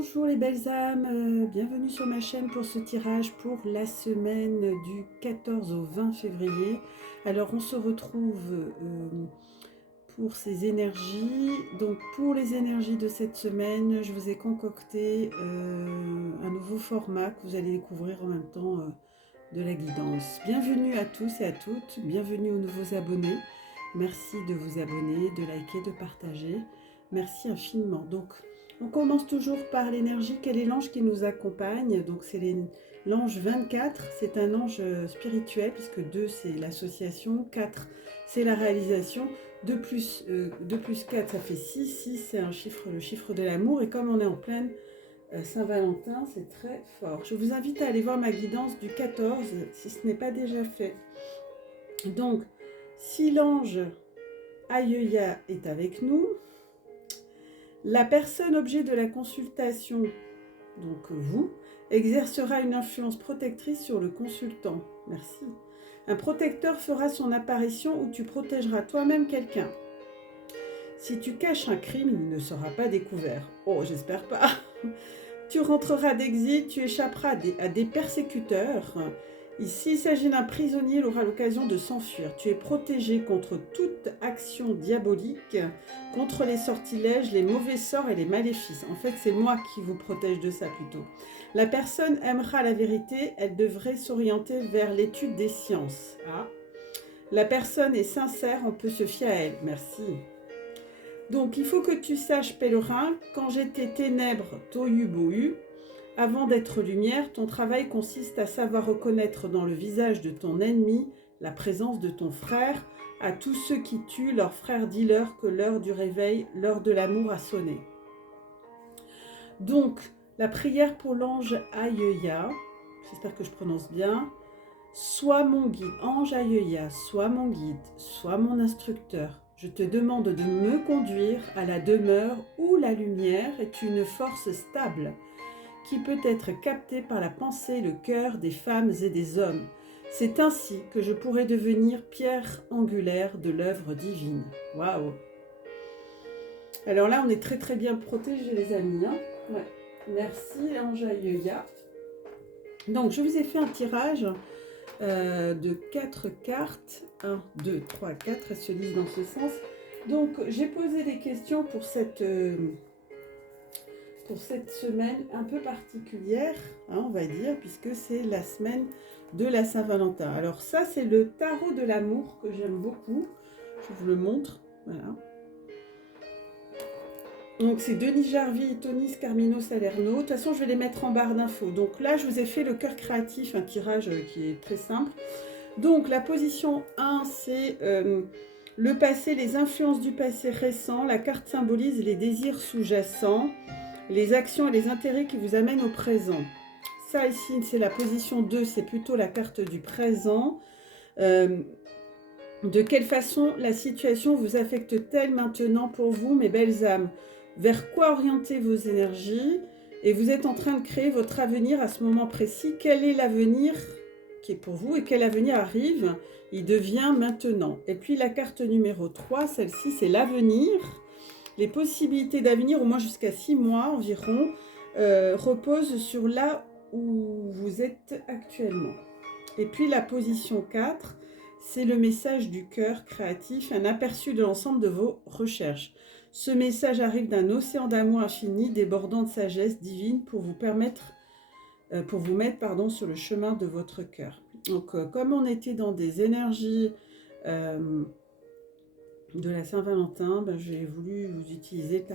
Bonjour les belles âmes, bienvenue sur ma chaîne pour ce tirage pour la semaine du 14 au 20 février. Alors on se retrouve pour ces énergies. Donc pour les énergies de cette semaine, je vous ai concocté un nouveau format que vous allez découvrir en même temps de la guidance. Bienvenue à tous et à toutes, bienvenue aux nouveaux abonnés. Merci de vous abonner, de liker, de partager. Merci infiniment. Donc, on commence toujours par l'énergie. Quel est l'ange qui nous accompagne? Donc, c'est l'ange 24. C'est un ange spirituel, puisque 2, c'est l'association. 4, c'est la réalisation. 2 plus 4, ça fait 6. 6, c'est le chiffre de l'amour. Et comme on est en pleine Saint-Valentin, c'est très fort. Je vous invite à aller voir ma guidance du 14, si ce n'est pas déjà fait. Donc, si l'ange Aïeya est avec nous, la personne objet de la consultation, donc vous, exercera une influence protectrice sur le consultant. Merci. Un protecteur fera son apparition où tu protégeras toi-même quelqu'un. Si tu caches un crime, il ne sera pas découvert. Oh, j'espère pas. Tu rentreras d'exil, tu échapperas à des persécuteurs. Ici, il s'agit d'un prisonnier, il aura l'occasion de s'enfuir. Tu es protégé contre toute action diabolique, contre les sortilèges, les mauvais sorts et les maléfices. En fait, c'est moi qui vous protège de ça plutôt. La personne aimera la vérité, elle devrait s'orienter vers l'étude des sciences. Ah. La personne est sincère, on peut se fier à elle. Merci. Donc, il faut que tu saches, pèlerin, quand j'étais ténèbres, tohu bohu, avant d'être lumière, ton travail consiste à savoir reconnaître dans le visage de ton ennemi la présence de ton frère. À tous ceux qui tuent leurs frères, dis-leur que l'heure du réveil, l'heure de l'amour a sonné. Donc, la prière pour l'ange Aïeya, j'espère que je prononce bien. Sois mon guide, ange Aïeya, sois mon guide, sois mon instructeur. Je te demande de me conduire à la demeure où la lumière est une force stable, qui peut être capté par la pensée et le cœur des femmes et des hommes. C'est ainsi que je pourrai devenir pierre angulaire de l'œuvre divine. Waouh! Alors là, on est très très bien protégés les amis. Hein, ouais. Merci Ange Aïeya. Donc je vous ai fait un tirage de 4 cartes. 1, 2, 3, 4, elles se lisent dans ce sens. Donc j'ai posé des questions pour cette semaine un peu particulière, hein, on va dire, puisque c'est la semaine de la Saint-Valentin. Alors ça, c'est le tarot de l'amour que j'aime beaucoup. Je vous le montre. Voilà. Donc c'est Denis Jarvie, Tony Carmino Salerno. De toute façon, je vais les mettre en barre d'infos. Donc là, je vous ai fait le cœur créatif, un tirage qui est très simple. Donc la position 1, c'est le passé, les influences du passé récent. La carte symbolise les désirs sous-jacents, les actions et les intérêts qui vous amènent au présent. Ça ici, c'est la position 2, c'est plutôt la carte du présent. De quelle façon la situation vous affecte-t-elle maintenant pour vous, mes belles âmes? Vers quoi orienter vos énergies? Et vous êtes en train de créer votre avenir à ce moment précis. Quel est l'avenir qui est pour vous et quel avenir arrive? Il devient maintenant. Et puis la carte numéro 3, celle-ci, c'est l'avenir. Les possibilités d'avenir, au moins jusqu'à 6 mois environ, reposent sur là où vous êtes actuellement. Et puis la position 4, c'est le message du cœur créatif, un aperçu de l'ensemble de vos recherches. Ce message arrive d'un océan d'amour infini, débordant de sagesse divine pour vous mettre sur le chemin de votre cœur. Donc, comme on était dans des énergies de la Saint-Valentin, j'ai voulu vous utiliser le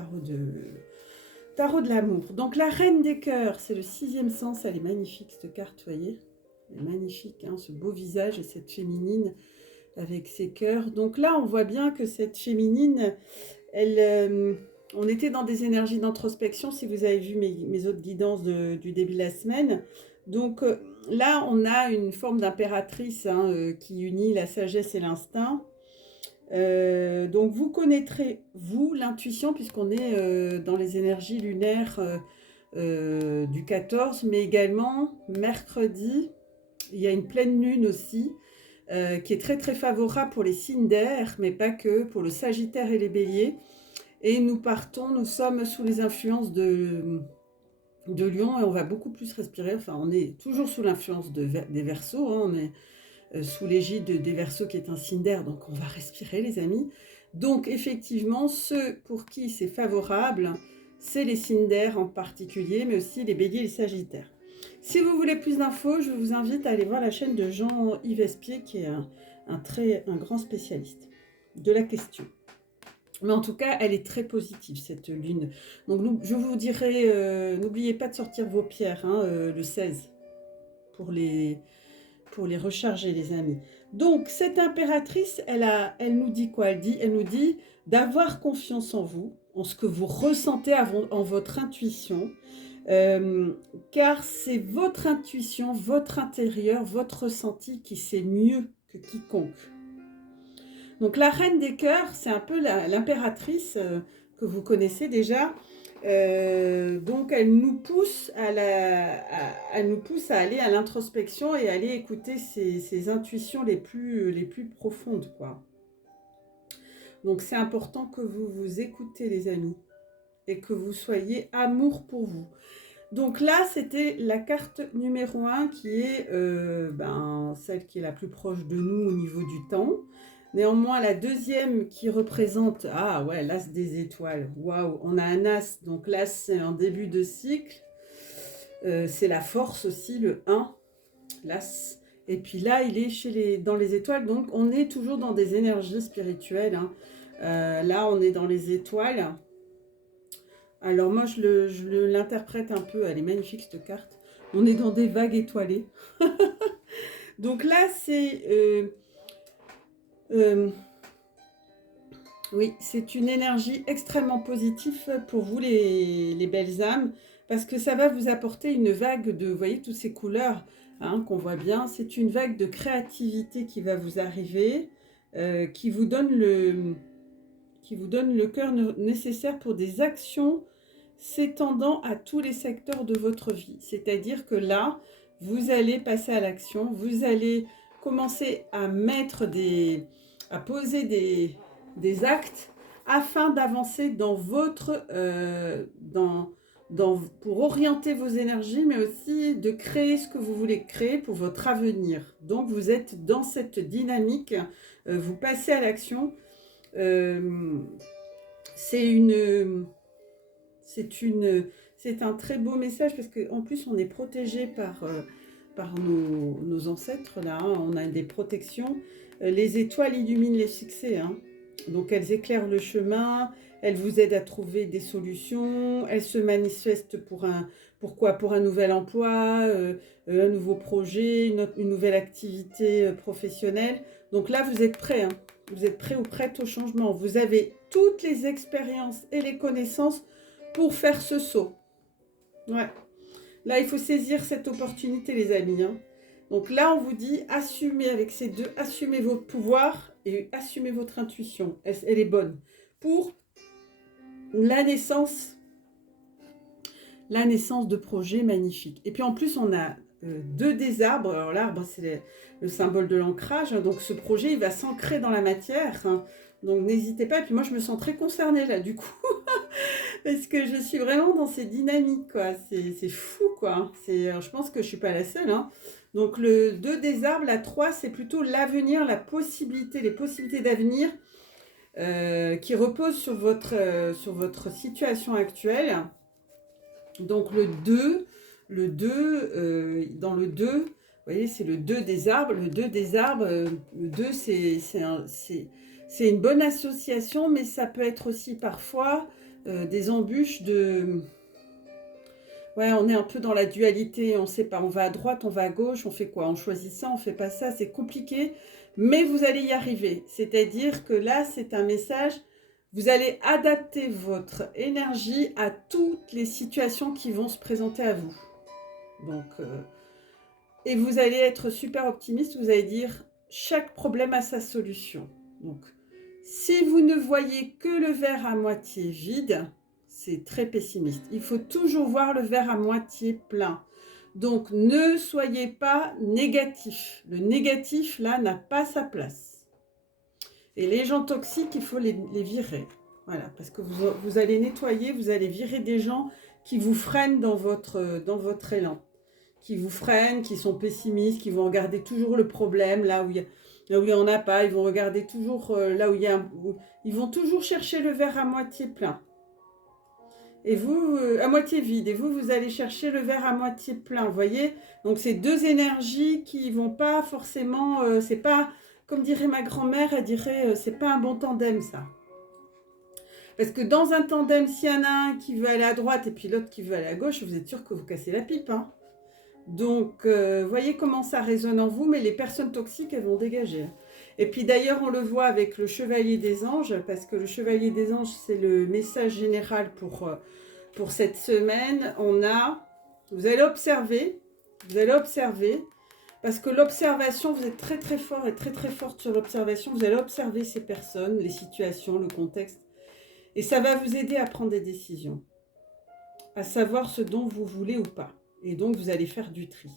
tarot de l'amour. Donc la reine des cœurs, c'est le 6e sens, elle est magnifique cette carte, vous voyez, elle est magnifique, hein, ce beau visage et cette féminine avec ses cœurs. Donc là, on voit bien que cette féminine, on était dans des énergies d'introspection, si vous avez vu mes autres guidances du début de la semaine. Donc là, on a une forme d'impératrice qui unit la sagesse et l'instinct. Donc vous connaîtrez, vous, l'intuition, puisqu'on est dans les énergies lunaires du 14, mais également mercredi, il y a une pleine lune aussi, qui est très très favorable pour les signes d'air, mais pas que, pour le Sagittaire et les Béliers. Et nous sommes sous les influences de de Lion et on va beaucoup plus respirer. Enfin, on est toujours sous l'influence des Verseaux, hein, on est sous l'égide des Verseaux qui est un signe d'air, donc on va respirer les amis. Donc effectivement, ceux pour qui c'est favorable, c'est les signes d'air en particulier, mais aussi les Béliers et les Sagittaires. Si vous voulez plus d'infos, je vous invite à aller voir la chaîne de Jean-Yves Espier, qui est un grand spécialiste de la question. Mais en tout cas, elle est très positive, cette lune. Donc, je vous dirai, n'oubliez pas de sortir vos pierres, hein, le 16, pour les recharger, les amis. Donc, cette impératrice, elle nous dit quoi? Elle nous dit d'avoir confiance en vous, en ce que vous ressentez en votre intuition, car c'est votre intuition, votre intérieur, votre ressenti qui sait mieux que quiconque. Donc la reine des cœurs, c'est un peu l'impératrice que vous connaissez déjà. Donc elle nous pousse à aller à l'introspection et à aller écouter ses intuitions les plus profondes, quoi. Donc c'est important que vous vous écoutez, les amis, et que vous soyez amour pour vous. Donc là, c'était la carte numéro 1 qui est celle qui est la plus proche de nous au niveau du temps. Néanmoins, la deuxième qui représente, ah ouais, l'as des étoiles. Waouh, on a un as, donc l'as c'est un début de cycle. C'est la force aussi, le 1, l'as. Et puis là, il est dans les étoiles, donc on est toujours dans des énergies spirituelles, hein. Là, on est dans les étoiles. Alors moi, je l'interprète un peu, elle est magnifique cette carte. On est dans des vagues étoilées. Donc là, c'est... oui, c'est une énergie extrêmement positive pour vous, les belles âmes, parce que ça va vous apporter une vague de, vous voyez, toutes ces couleurs, hein, qu'on voit bien. C'est une vague de créativité qui va vous arriver, qui vous donne le cœur nécessaire pour des actions s'étendant à tous les secteurs de votre vie. C'est-à-dire que là, vous allez passer à l'action, vous allez commencer à poser des actes afin d'avancer dans votre, pour orienter vos énergies, mais aussi de créer ce que vous voulez créer pour votre avenir. Donc vous êtes dans cette dynamique, vous passez à l'action. C'est un très beau message parce qu'en plus on est protégé par nos ancêtres là, hein. On a des protections. Les étoiles illuminent les succès, hein. Donc elles éclairent le chemin, elles vous aident à trouver des solutions, elles se manifestent pour un nouvel emploi, un nouveau projet, une nouvelle activité professionnelle. Donc là vous êtes prêts, hein. Vous êtes prêts ou prêtes au changement. Vous avez toutes les expériences et les connaissances pour faire ce saut. Ouais. Là, il faut saisir cette opportunité, les amis, hein. Donc là, on vous dit, assumez avec ces deux, assumez votre pouvoir et assumez votre intuition. Elle est bonne. Pour la naissance de projets magnifiques. Et puis en plus, on a deux des arbres. Alors l'arbre, c'est le symbole de l'ancrage. Donc ce projet, il va s'ancrer dans la matière, hein. Donc n'hésitez pas. Et puis moi, je me sens très concernée là, du coup. Parce que je suis vraiment dans ces dynamiques, quoi. C'est fou, quoi. Je pense que je ne suis pas la seule, hein. Donc le 2 des arbres, la 3, c'est plutôt l'avenir, les possibilités d'avenir qui reposent sur votre situation actuelle. Donc le 2, dans le 2, vous voyez, c'est le 2 des arbres. Le 2 des arbres, le 2, c'est une bonne association, mais ça peut être aussi parfois des embûches de... Ouais, on est un peu dans la dualité, on ne sait pas, on va à droite, on va à gauche, on fait quoi? On choisit ça, on fait pas ça, c'est compliqué, mais vous allez y arriver. C'est-à-dire que là, c'est un message, vous allez adapter votre énergie à toutes les situations qui vont se présenter à vous. Donc, et vous allez être super optimiste, vous allez dire, chaque problème a sa solution. Donc, si vous ne voyez que le verre à moitié vide, c'est très pessimiste. Il faut toujours voir le verre à moitié plein. Donc, ne soyez pas négatif. Le négatif, là, n'a pas sa place. Et les gens toxiques, il faut les virer. Voilà, parce que vous allez nettoyer, vous allez virer des gens qui vous freinent dans votre élan, qui vous freinent, qui sont pessimistes, qui vont regarder toujours le problème là où il y en a pas, ils vont regarder toujours là où il y a ils vont toujours chercher le verre à moitié plein. Et vous, à moitié vide, et vous allez chercher le verre à moitié plein, vous voyez? Donc, c'est deux énergies qui vont pas forcément, c'est pas, comme dirait ma grand-mère, elle dirait, c'est pas un bon tandem, ça. Parce que dans un tandem, s'il y en a un qui veut aller à droite et puis l'autre qui veut aller à gauche, vous êtes sûr que vous cassez la pipe, hein. Donc, voyez comment ça résonne en vous, mais les personnes toxiques, elles vont dégager. Et puis d'ailleurs, on le voit avec le Chevalier des Anges, parce que le Chevalier des Anges, c'est le message général pour cette semaine. Vous allez observer, parce que l'observation, vous êtes très très fort et très très forte sur l'observation, vous allez observer ces personnes, les situations, le contexte, et ça va vous aider à prendre des décisions, à savoir ce dont vous voulez ou pas. Et donc, vous allez faire du tri.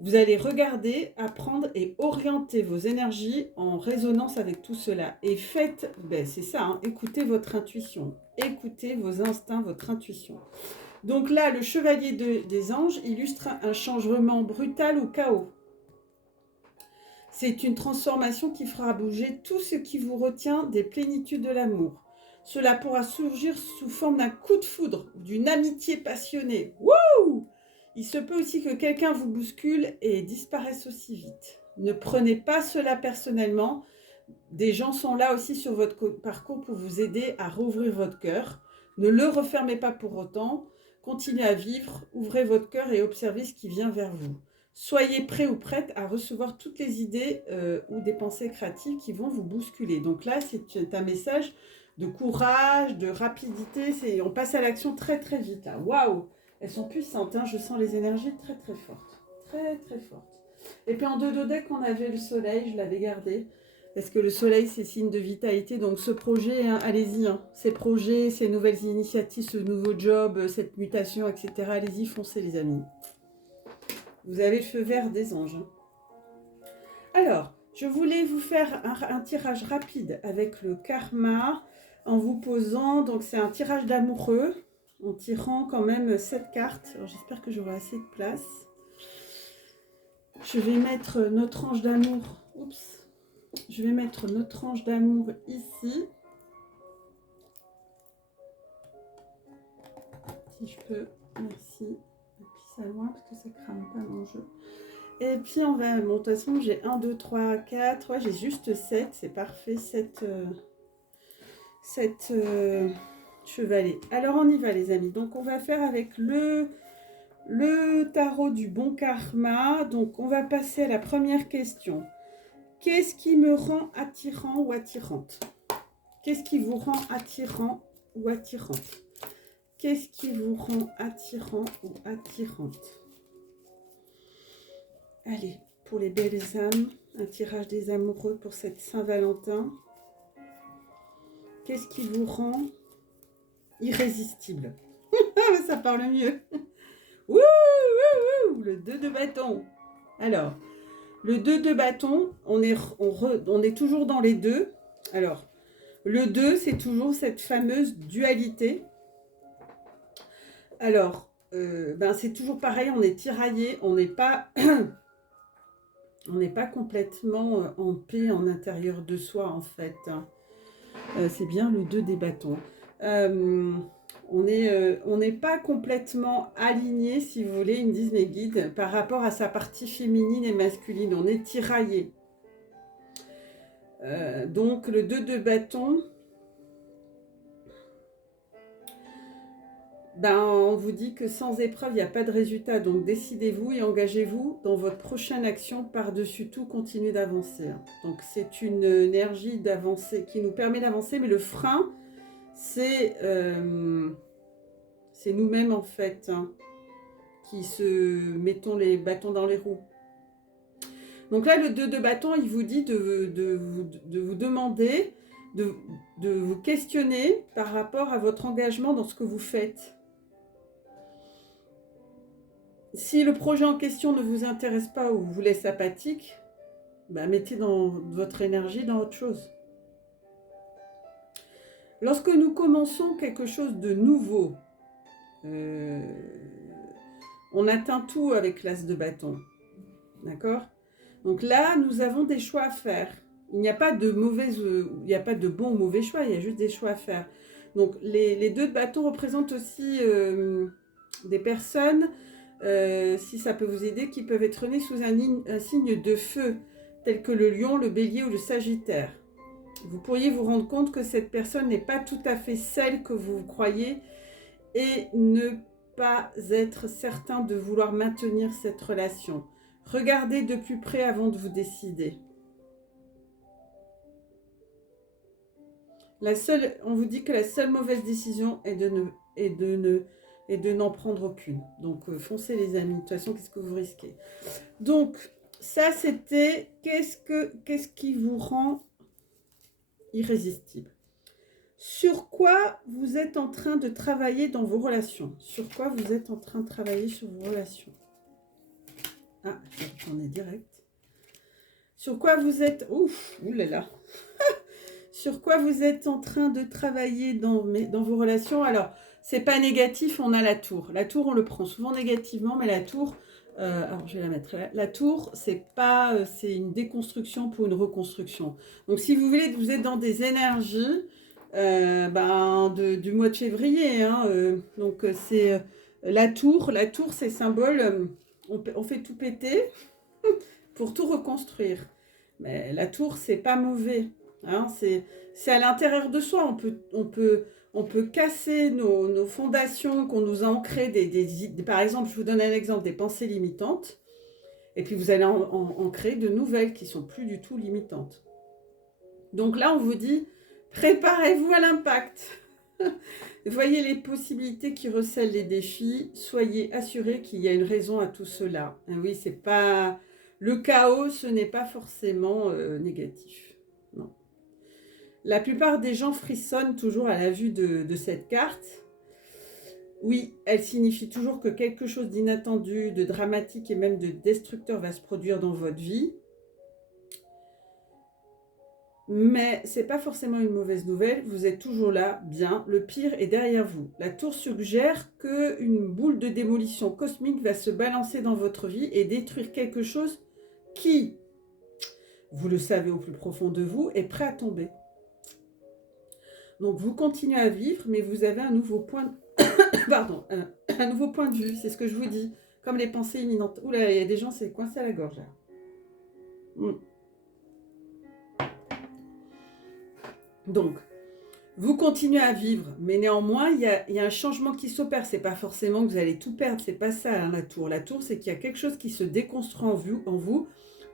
Vous allez regarder, apprendre et orienter vos énergies en résonance avec tout cela. Et faites, c'est ça, hein, écoutez votre intuition. Écoutez vos instincts, votre intuition. Donc là, le Chevalier des Anges illustre un changement brutal ou chaos. C'est une transformation qui fera bouger tout ce qui vous retient des plénitudes de l'amour. Cela pourra surgir sous forme d'un coup de foudre, d'une amitié passionnée. Wouh! Il se peut aussi que quelqu'un vous bouscule et disparaisse aussi vite. Ne prenez pas cela personnellement. Des gens sont là aussi sur votre parcours pour vous aider à rouvrir votre cœur. Ne le refermez pas pour autant. Continuez à vivre, ouvrez votre cœur et observez ce qui vient vers vous. Soyez prêt ou prête à recevoir toutes les idées ou des pensées créatives qui vont vous bousculer. Donc là, c'est un message de courage, de rapidité. On passe à l'action très très vite. Waouh! Elles sont puissantes, hein, je sens les énergies très très fortes. Très très fortes. Et puis en deux de deck, on avait le soleil, je l'avais gardé. Parce que le soleil, c'est signe de vitalité. Donc ce projet, hein, allez-y. Hein, ces projets, ces nouvelles initiatives, ce nouveau job, cette mutation, etc. Allez-y, foncez les amis. Vous avez le feu vert des anges. Hein. Alors, je voulais vous faire un tirage rapide avec le karma en vous posant. Donc c'est un tirage d'amoureux. En tirant quand même 7 cartes. Alors j'espère que j'aurai assez de place. Je vais mettre notre ange d'amour. Oups. Je vais mettre notre ange d'amour ici. Si je peux. Merci. Et puis ça loin parce que ça crame pas mon jeu. Et puis on va. Bon, de toute façon, j'ai 1, 2, 3, 4. Ouais, j'ai juste 7. C'est parfait. 7. Chevalet. Alors on y va les amis. Donc on va faire avec le tarot du bon karma. Donc on va passer à la première question. Qu'est-ce qui me rend attirant ou attirante? Qu'est-ce qui vous rend attirant ou attirante? Qu'est-ce qui vous rend attirant ou attirante? Allez, pour les belles âmes, un tirage des amoureux pour cette Saint-Valentin. Qu'est-ce qui vous rend irrésistible? Ça parle mieux. Ouh, ouh, ouh, le 2 de bâton. Alors, le 2 de bâton, on est toujours dans les deux. Alors, le 2, c'est toujours cette fameuse dualité. Alors, c'est toujours pareil, on est tiraillé, on n'est pas, complètement en paix en intérieur de soi, en fait. C'est bien le 2 des bâtons. On n'est pas complètement aligné, si vous voulez, ils me disent mes guides, par rapport à sa partie féminine et masculine. On est tiraillé. Donc, le 2 de bâton, on vous dit que sans épreuve, il n'y a pas de résultat. Donc, décidez-vous et engagez-vous dans votre prochaine action. Par-dessus tout, continuez d'avancer. Donc, c'est une énergie d'avancer qui nous permet d'avancer. Mais le frein, c'est nous-mêmes, en fait, qui mettons les bâtons dans les roues. Donc là, le 2 de bâton, il vous dit de vous demander, de vous questionner par rapport à votre engagement dans ce que vous faites. Si le projet en question ne vous intéresse pas ou vous laisse apathique, mettez dans votre énergie dans autre chose. Lorsque nous commençons quelque chose de nouveau, Euh, on atteint tout avec l'as de bâton. D'accord? Donc là, nous avons des choix à faire. Il n'y a pas de il n'y a pas de bon ou mauvais choix, il y a juste des choix à faire. Donc les deux de bâton représentent aussi des personnes, si ça peut vous aider, qui peuvent être nées sous un signe de feu, tel que le lion, le bélier ou le sagittaire. Vous pourriez vous rendre compte que cette personne n'est pas tout à fait celle que vous croyez et ne pas être certain de vouloir maintenir cette relation. Regardez de plus près avant de vous décider. On vous dit que la seule mauvaise décision est de n'en prendre aucune. Donc foncez les amis, de toute façon, qu'est-ce que vous risquez? Donc ça c'était qu'est-ce qui vous rend irrésistible? Sur quoi vous êtes en train de travailler dans vos relations? Sur quoi vous êtes en train de travailler sur vos relations? Ah, je vais retourner direct. Sur quoi vous êtes... Ouf, oulala. Sur quoi vous êtes en train de travailler dans vos relations? Alors, c'est pas négatif, on a la tour. La tour, on le prend souvent négativement, mais la tour... alors, je vais la mettre là. La tour, c'est pas... c'est une déconstruction pour une reconstruction. Donc, si vous voulez, vous êtes dans des énergies du mois de février. Hein, donc, c'est la tour. La tour, c'est symbole... on fait tout péter pour tout reconstruire. Mais la tour, c'est pas mauvais. Hein, c'est à l'intérieur de soi. On peut casser nos fondations qu'on nous a ancrées. Par exemple, je vous donne un exemple, des pensées limitantes. Et puis, vous allez en créer de nouvelles qui sont plus du tout limitantes. Donc là, on vous dit, préparez-vous à l'impact. Voyez les possibilités qui recèlent les défis. Soyez assurés qu'il y a une raison à tout cela. Et oui, c'est pas... Le chaos, ce n'est pas forcément négatif. Non. La plupart des gens frissonnent toujours à la vue de cette carte. Oui, elle signifie toujours que quelque chose d'inattendu, de dramatique et même de destructeur va se produire dans votre vie. Mais ce n'est pas forcément une mauvaise nouvelle, vous êtes toujours là, bien, le pire est derrière vous. La tour suggère qu'une boule de démolition cosmique va se balancer dans votre vie et détruire quelque chose qui, vous le savez au plus profond de vous, est prêt à tomber. Donc vous continuez à vivre, mais vous avez un nouveau point un nouveau point de vue, c'est ce que je vous dis. Comme les pensées imminentes. Oula, il y a des gens, c'est coincé à la gorge là. Donc, vous continuez à vivre, mais néanmoins, il y a un changement qui s'opère. C'est pas forcément que vous allez tout perdre, c'est pas ça, hein, la tour. La tour, c'est qu'il y a quelque chose qui se déconstruit en vous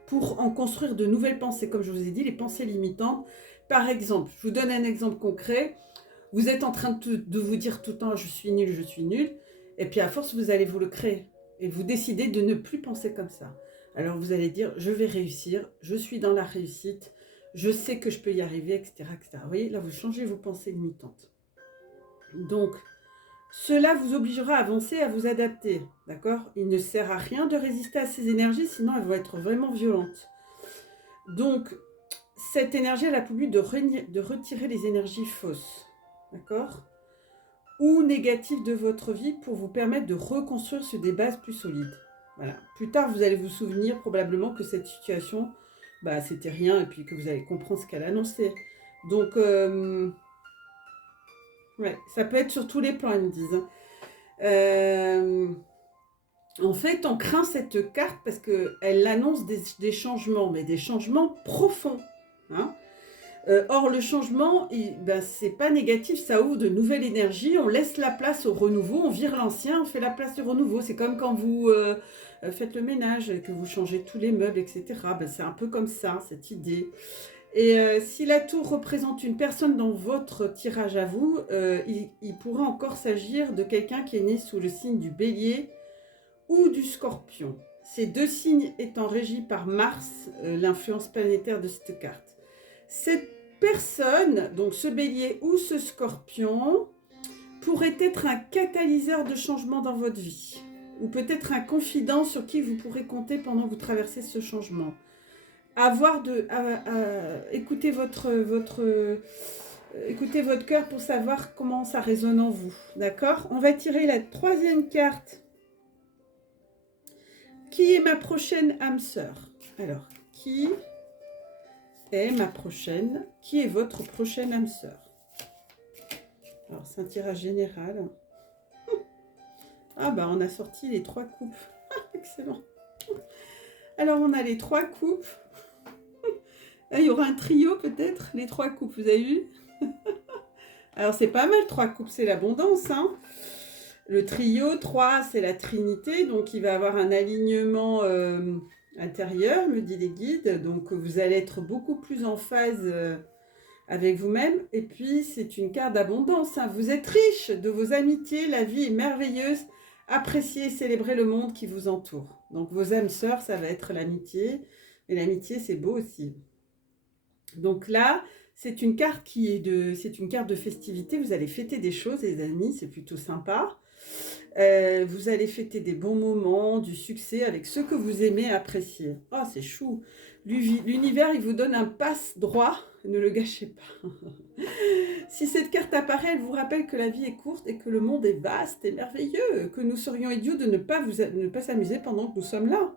pour en construire de nouvelles pensées. Comme je vous ai dit, les pensées limitantes. Par exemple, je vous donne un exemple concret. Vous êtes en train de vous dire tout le temps « je suis nul, je suis nul ». Et puis à force, vous allez vous le créer. Et vous décidez de ne plus penser comme ça. Alors vous allez dire « je vais réussir, je suis dans la réussite ». Je sais que je peux y arriver, etc., etc. Vous voyez, là, vous changez vos pensées limitantes. Donc, cela vous obligera à avancer, à vous adapter, d'accord? Il ne sert à rien de résister à ces énergies, sinon elles vont être vraiment violentes. Donc, cette énergie, elle a pour but de retirer les énergies fausses, d'accord? Ou négatives de votre vie pour vous permettre de reconstruire sur des bases plus solides. Voilà. Plus tard, vous allez vous souvenir probablement que cette situation... c'était rien, et puis que vous allez comprendre ce qu'elle annonçait. Donc, ouais, ça peut être sur tous les plans, ils me disent. En fait, on craint cette carte parce qu'elle annonce des changements, mais des changements profonds. Hein. Or, le changement, c'est pas négatif, ça ouvre de nouvelles énergies, on laisse la place au renouveau, on vire l'ancien, on fait la place du renouveau. C'est comme quand vous... faites le ménage, que vous changez tous les meubles, etc. C'est un peu comme ça, cette idée. Et si la tour représente une personne dans votre tirage à vous, il pourrait encore s'agir de quelqu'un qui est né sous le signe du bélier ou du scorpion. Ces deux signes étant régis par Mars, l'influence planétaire de cette carte. Cette personne, donc ce bélier ou ce scorpion, pourrait être un catalyseur de changement dans votre vie. Ou peut-être un confident sur qui vous pourrez compter pendant que vous traversez ce changement. Écoutez votre écoutez votre cœur pour savoir comment ça résonne en vous. D'accord? On va tirer la troisième carte. Qui est ma prochaine âme sœur? Alors, qui est votre prochaine âme sœur? Alors, c'est un tirage général. Ah bah, on a sorti les 3 coupes. Excellent. Alors, on a les 3 coupes. Il y aura un trio peut-être, les 3 coupes, vous avez vu? Alors, c'est pas mal, 3 coupes, c'est l'abondance, hein. Le trio, 3, c'est la Trinité, donc il va avoir un alignement intérieur, me dit les guides. Donc, vous allez être beaucoup plus en phase avec vous-même. Et puis, c'est une carte d'abondance, hein. Vous êtes riche de vos amitiés, la vie est merveilleuse. Appréciez et célébrez le monde qui vous entoure. Donc, vos âmes sœurs, ça va être l'amitié. Et l'amitié, c'est beau aussi. Donc là, c'est une carte c'est une carte de festivité. Vous allez fêter des choses, les amis, c'est plutôt sympa. Vous allez fêter des bons moments, du succès avec ceux que vous aimez apprécier. Oh, c'est chou. L'univers, il vous donne un passe-droit. Ne le gâchez pas. Si cette carte apparaît, elle vous rappelle que la vie est courte et que le monde est vaste et merveilleux, que nous serions idiots de ne pas s'amuser pendant que nous sommes là.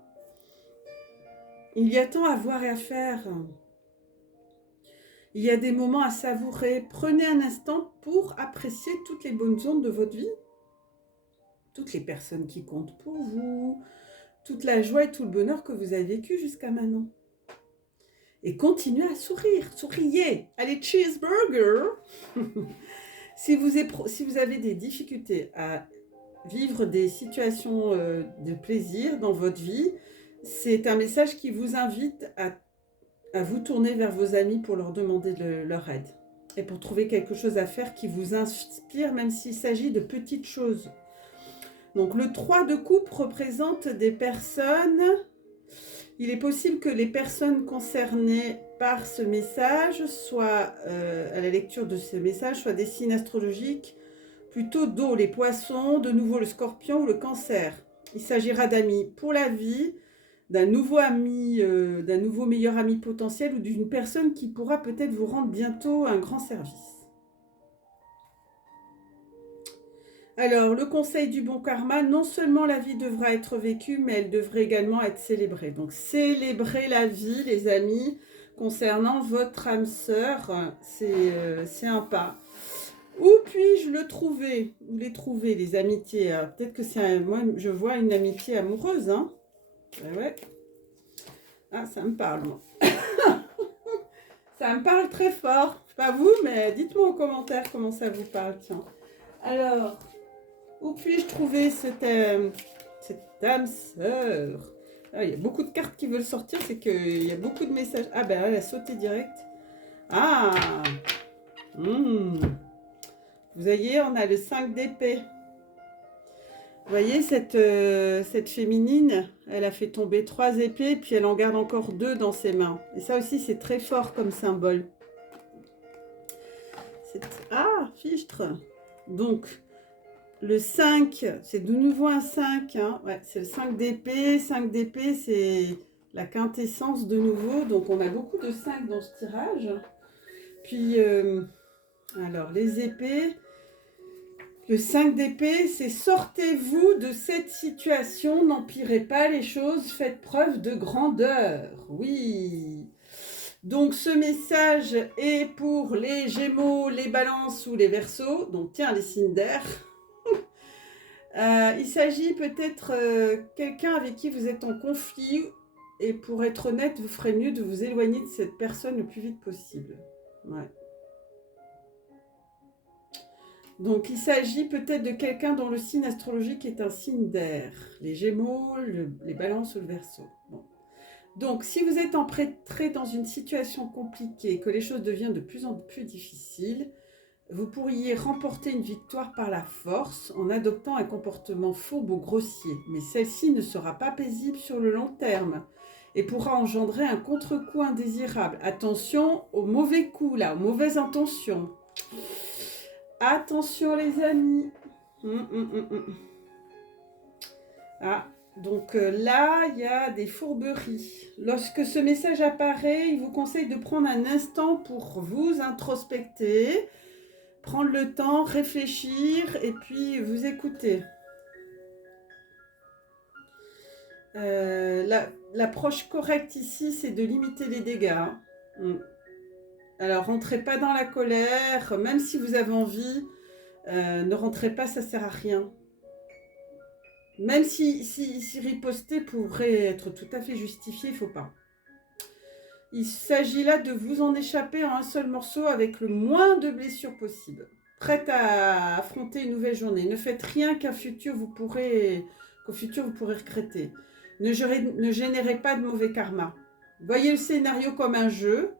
Il y a tant à voir et à faire. Il y a des moments à savourer. Prenez un instant pour apprécier toutes les bonnes ondes de votre vie. Toutes les personnes qui comptent pour vous. Toute la joie et tout le bonheur que vous avez vécu jusqu'à maintenant. Et continuez à sourire. Souriez. Allez, cheeseburger. Si vous avez des difficultés à vivre des situations de plaisir dans votre vie, c'est un message qui vous invite à vous tourner vers vos amis pour leur demander leur aide et pour trouver quelque chose à faire qui vous inspire, même s'il s'agit de petites choses. Donc le 3 de coupe représente des personnes. Il est possible que les personnes concernées par ce message soient, à la lecture de ce message, soient des signes astrologiques plutôt d'eau, les poissons, de nouveau le scorpion ou le cancer. Il s'agira d'amis pour la vie, d'un nouveau ami, d'un nouveau meilleur ami potentiel ou d'une personne qui pourra peut-être vous rendre bientôt un grand service. Alors, le conseil du bon karma, non seulement la vie devra être vécue, mais elle devrait également être célébrée. Donc, célébrez la vie, les amis, concernant votre âme sœur, c'est un pas. Où puis-je le trouver? Où les trouver, les amitiés? Peut-être que moi, je vois une amitié amoureuse, hein. Ouais. Ah, ça me parle, moi. Ça me parle très fort. Pas vous, mais dites-moi en commentaire comment ça vous parle, tiens. Alors, où puis-je trouver cette âme sœur? Ah, il y a beaucoup de cartes qui veulent sortir, c'est qu'il y a beaucoup de messages. Ah, ben elle a sauté direct. Ah, Vous voyez, on a le 5 d'épée. Vous voyez, cette féminine, elle a fait tomber 3 épées, puis elle en garde encore 2 dans ses mains. Et ça aussi, c'est très fort comme symbole. Ah, fichtre. Donc, le 5, c'est de nouveau un 5. Hein. Ouais, c'est le 5 d'épée. 5 d'épée, c'est la quintessence de nouveau. Donc, on a beaucoup de 5 dans ce tirage. Puis, alors, les épées... Le 5 d'épée, c'est sortez-vous de cette situation, n'empirez pas les choses, faites preuve de grandeur. Oui. Donc ce message est pour les Gémeaux, les Balances ou les Verseaux. Donc tiens, les signes d'air. Il s'agit peut-être quelqu'un avec qui vous êtes en conflit. Et pour être honnête, vous ferez mieux de vous éloigner de cette personne le plus vite possible. Ouais. Donc, il s'agit peut-être de quelqu'un dont le signe astrologique est un signe d'air. Les Gémeaux, les Balances ou le Verseau. Bon. Donc, si vous êtes entré dans une situation compliquée, que les choses deviennent de plus en plus difficiles, vous pourriez remporter une victoire par la force en adoptant un comportement fauve ou grossier. Mais celle-ci ne sera pas paisible sur le long terme et pourra engendrer un contre-coup indésirable. Attention aux mauvais coups, là, aux mauvaises intentions. Attention les amis. Ah, Donc là, il y a des fourberies. Lorsque ce message apparaît, il vous conseille de prendre un instant pour vous introspecter, prendre le temps, réfléchir et puis vous écouter. L'approche correcte ici, c'est de limiter les dégâts. Alors, rentrez pas dans la colère, même si vous avez envie, ne rentrez pas, ça sert à rien. Même si riposter pourrait être tout à fait justifié, il ne faut pas. Il s'agit là de vous en échapper en un seul morceau avec le moins de blessures possible. Prête à affronter une nouvelle journée. Ne faites rien qu'au futur vous pourrez regretter. Ne générez pas de mauvais karma. Voyez le scénario comme un jeu.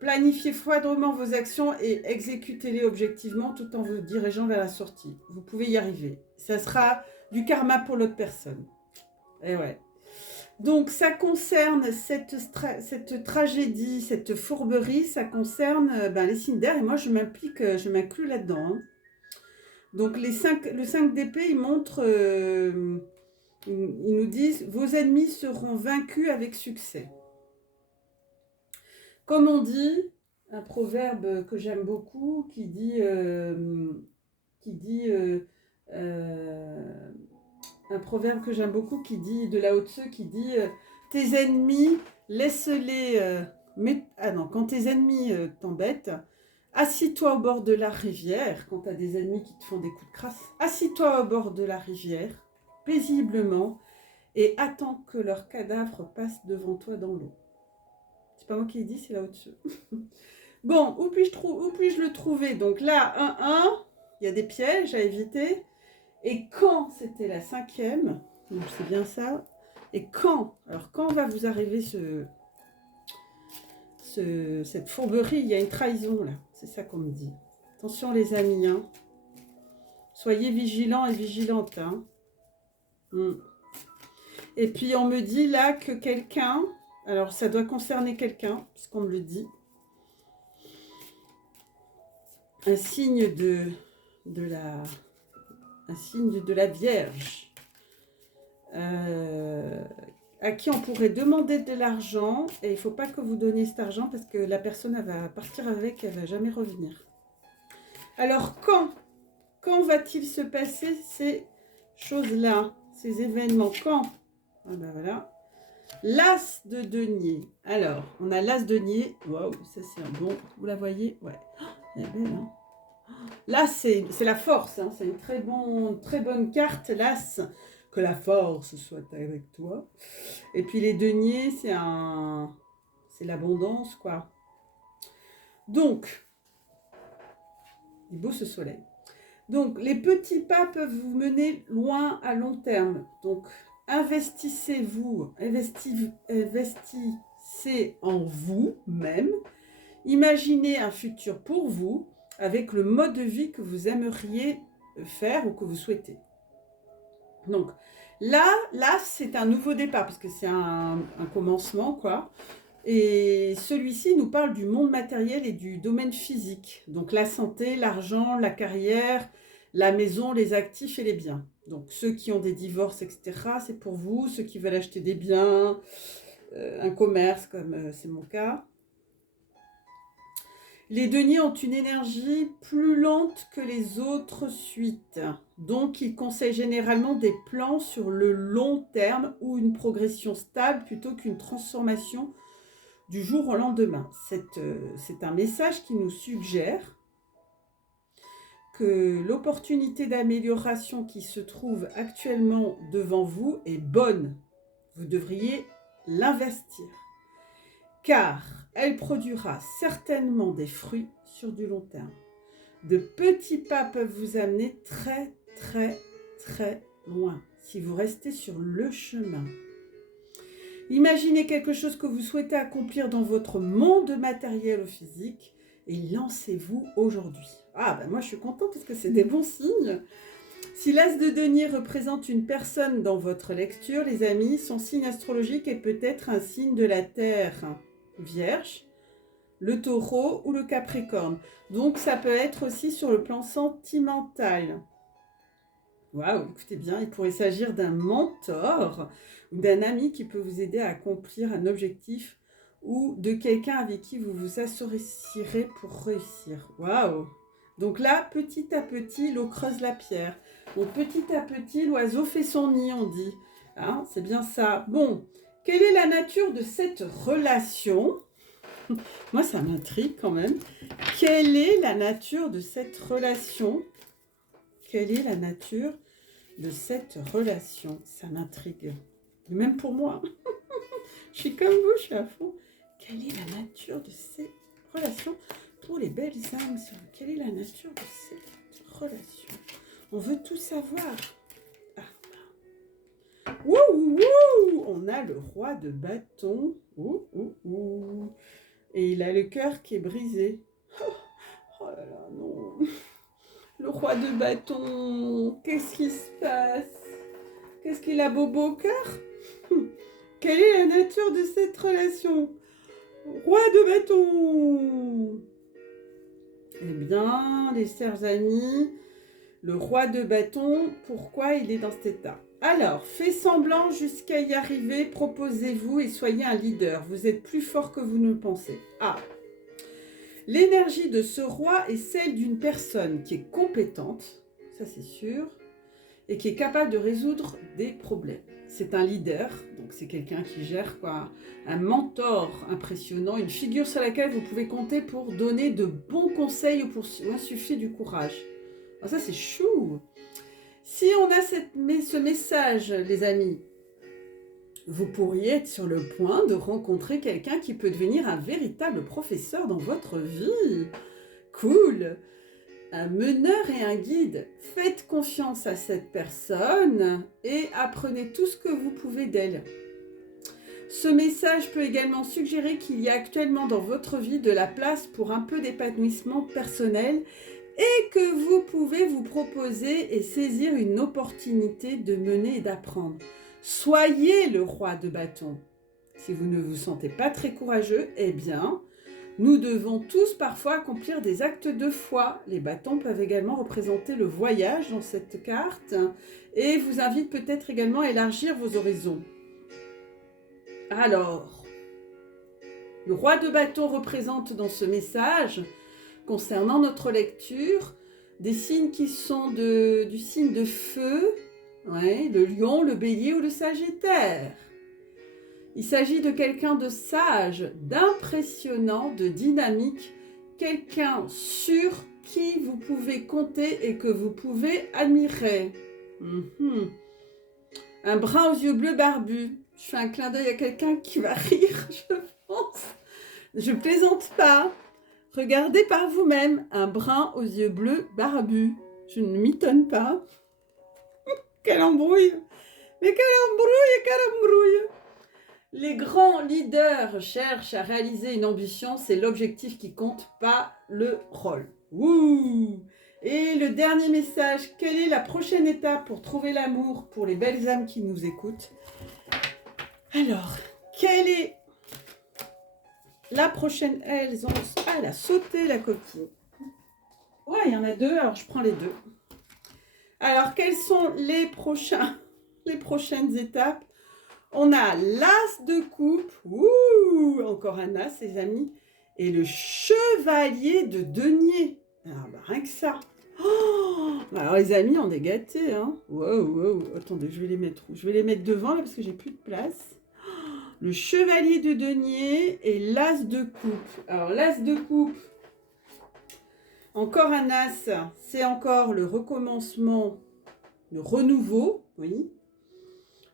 Planifiez froidement vos actions et exécutez-les objectivement tout en vous dirigeant vers la sortie. Vous pouvez y arriver. Ça sera du karma pour l'autre personne. Et ouais. Donc ça concerne cette tragédie, cette fourberie, ça concerne les signes d'air et moi je m'inclus là-dedans. Hein. Donc le 5 d'épée, il montre, ils nous disent, vos ennemis seront vaincus avec succès. Comme on dit, un proverbe que j'aime beaucoup qui dit un proverbe que j'aime beaucoup qui dit de Lao Tzu qui dit tes ennemis laisse-les quand tes ennemis t'embêtent, assis-toi au bord de la rivière quand tu as des ennemis qui te font des coups de crasse, assis-toi au bord de la rivière paisiblement et attends que leur cadavre passe devant toi dans l'eau. C'est pas moi qui l'ai dit, c'est Lao Tzu. Bon, où puis-je le trouver? Donc là, 1-1, il y a des pièges à éviter. Et quand c'était la 5e, donc c'est bien ça, et quand va vous arriver cette fourberie, il y a une trahison là, c'est ça qu'on me dit. Attention les amis, hein. Soyez vigilants et vigilantes. Hein. Et puis on me dit là que quelqu'un, alors ça doit concerner quelqu'un, puisqu'on me le dit, un signe de la Vierge, à qui on pourrait demander de l'argent, et il ne faut pas que vous donniez cet argent parce que la personne elle va partir avec, elle ne va jamais revenir. Alors quand va-t-il se passer ces choses-là, ces événements? Quand? Ah ben voilà. L'as de denier. Alors, on a l'as de denier. Waouh, ça c'est un bon. Vous la voyez? Ouais. Oh, elle est belle, hein. Là, c'est la force, hein. C'est une très bonne carte, l'as, que la force soit avec toi. Et puis les deniers, c'est l'abondance, quoi. Donc, il est beau ce soleil. Donc, les petits pas peuvent vous mener loin à long terme. Donc, investissez en vous-même. Imaginez un futur pour vous avec le mode de vie que vous aimeriez faire ou que vous souhaitez. Donc là c'est un nouveau départ parce que c'est un commencement, quoi. Et celui-ci nous parle du monde matériel et du domaine physique. Donc la santé, l'argent, la carrière, la maison, les actifs et les biens. Donc ceux qui ont des divorces, etc., c'est pour vous. Ceux qui veulent acheter des biens, un commerce comme c'est mon cas. Les deniers ont une énergie plus lente que les autres suites. Donc, ils conseillent généralement des plans sur le long terme ou une progression stable plutôt qu'une transformation du jour au lendemain. C'est un message qui nous suggère que l'opportunité d'amélioration qui se trouve actuellement devant vous est bonne. Vous devriez l'investir. Car elle produira certainement des fruits sur du long terme. De petits pas peuvent vous amener très, très, très loin si vous restez sur le chemin. Imaginez quelque chose que vous souhaitez accomplir dans votre monde matériel ou physique et lancez-vous aujourd'hui. Ah ben moi je suis contente parce que c'est des bons signes. Si l'as de denier représente une personne dans votre lecture, les amis, son signe astrologique est peut-être un signe de la Terre. Vierge, le taureau ou le capricorne. Donc ça peut être aussi sur le plan sentimental. Waouh, écoutez bien, il pourrait s'agir d'un mentor ou d'un ami qui peut vous aider à accomplir un objectif ou de quelqu'un avec qui vous vous associerez pour réussir. Waouh! Donc là, petit à petit, l'eau creuse la pierre. Donc petit à petit, l'oiseau fait son nid, on dit. Hein, c'est bien ça. Bon, quelle est la nature de cette relation? Moi, ça m'intrigue quand même. Quelle est la nature de cette relation? Quelle est la nature de cette relation? Ça m'intrigue. Même pour moi. Je suis comme vous, je suis à fond. Quelle est la nature de ces relations pour les belles âmes? Quelle est la nature de cette relation? On veut tout savoir. Ah. Wouh, wouh, on a le roi de bâton. Ouh, ouh, ouh. Et il a le cœur qui est brisé. Oh, oh là là, non. Le roi de bâton, qu'est-ce qui se passe? Qu'est-ce qu'il a bobo au cœur? Quelle est la nature de cette relation? Roi de bâton. Eh bien, les chers amis, le roi de bâton, pourquoi il est dans cet état? Alors, faites semblant jusqu'à y arriver, proposez-vous et soyez un leader. Vous êtes plus fort que vous ne le pensez. Ah, l'énergie de ce roi est celle d'une personne qui est compétente, ça c'est sûr, et qui est capable de résoudre des problèmes. C'est un leader, donc c'est quelqu'un qui gère quoi, un mentor impressionnant, une figure sur laquelle vous pouvez compter pour donner de bons conseils ou pour insuffler du courage. Alors ça c'est chou. Si on a ce message, les amis, vous pourriez être sur le point de rencontrer quelqu'un qui peut devenir un véritable professeur dans votre vie. Cool! Un meneur et un guide. Faites confiance à cette personne et apprenez tout ce que vous pouvez d'elle. Ce message peut également suggérer qu'il y a actuellement dans votre vie de la place pour un peu d'épanouissement personnel et que vous pouvez vous proposer et saisir une opportunité de mener et d'apprendre. Soyez le roi de bâton. Si vous ne vous sentez pas très courageux, eh bien, nous devons tous parfois accomplir des actes de foi. Les bâtons peuvent également représenter le voyage dans cette carte et vous invitent peut-être également à élargir vos horizons. Alors, le roi de bâton représente dans ce message, concernant notre lecture, des signes qui sont du signe de feu, ouais, le lion, le bélier ou le sagittaire. Il s'agit de quelqu'un de sage, d'impressionnant, de dynamique, quelqu'un sur qui vous pouvez compter et que vous pouvez admirer. Un brun aux yeux bleus barbus. Je fais un clin d'œil à quelqu'un qui va rire, je pense. Je plaisante pas. Regardez par vous-même, un brun aux yeux bleus barbus. Je ne m'étonne pas. Quelle embrouille! Mais quelle embrouille! Les grands leaders cherchent à réaliser une ambition, c'est l'objectif qui compte, pas le rôle. Ouh! Et le dernier message, quelle est la prochaine étape pour trouver l'amour pour les belles âmes qui nous écoutent? Alors, quelle est la prochaine? Elle a sauté la coquille. Ouais, il y en a deux, alors je prends les deux. Alors, quelles sont les prochaines étapes? On a l'as de coupe, ouh, encore un as, les amis, et le chevalier de denier. Alors, rien que ça. Oh, alors, les amis, on est gâtés, hein. Wow. Attendez, je vais les mettre où? Je vais les mettre devant, là, parce que j'ai plus de place. Le chevalier de denier et l'as de coupe. Alors, l'as de coupe, encore un as, c'est encore le recommencement, le renouveau, oui.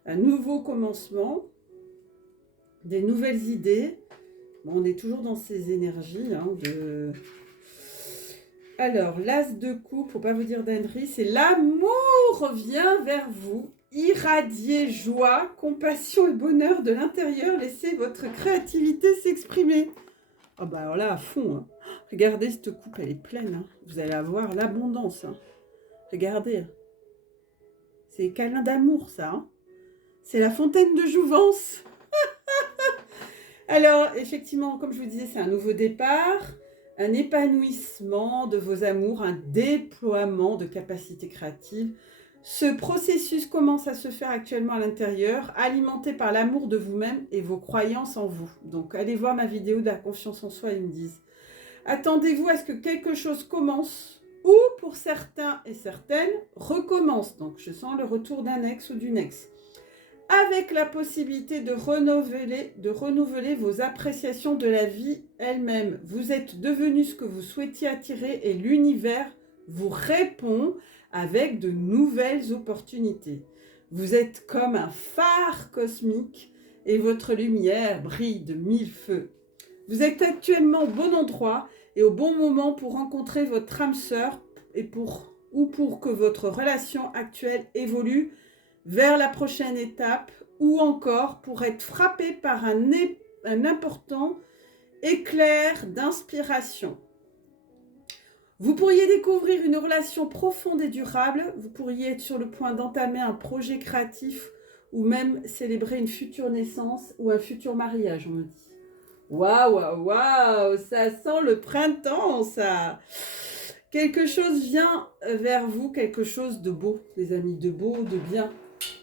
Un nouveau commencement, des nouvelles idées. Bon, on est toujours dans ces énergies. Alors, l'as de coupe, faut pas vous dire d'ânerie, c'est l'amour vient vers vous. Irradiez joie, compassion et bonheur de l'intérieur. Laissez votre créativité s'exprimer. Ah bah alors là, à fond. Hein. Regardez, cette coupe, elle est pleine. Hein. Vous allez avoir l'abondance. Hein. Regardez. C'est câlin d'amour, ça. Hein. C'est la fontaine de jouvence. Alors, effectivement, comme je vous disais, c'est un nouveau départ, un épanouissement de vos amours, un déploiement de capacités créatives. Ce processus commence à se faire actuellement à l'intérieur, alimenté par l'amour de vous-même et vos croyances en vous. Donc, allez voir ma vidéo de la confiance en soi, ils me disent. Attendez-vous à ce que quelque chose commence ou, pour certains et certaines, recommence. Donc, je sens le retour d'un ex ou d'une ex. Avec la possibilité de renouveler vos appréciations de la vie elle-même. Vous êtes devenu ce que vous souhaitiez attirer et l'univers vous répond avec de nouvelles opportunités. Vous êtes comme un phare cosmique et votre lumière brille de mille feux. Vous êtes actuellement au bon endroit et au bon moment pour rencontrer votre âme sœur ou pour que votre relation actuelle évolue vers la prochaine étape ou encore pour être frappé par un important éclair d'inspiration. Vous pourriez découvrir une relation profonde et durable, vous pourriez être sur le point d'entamer un projet créatif ou même célébrer une future naissance ou un futur mariage, on me dit. Waouh, waouh, waouh, ça sent le printemps, ça. Quelque chose vient vers vous, quelque chose de beau, les amis, de beau, de bien.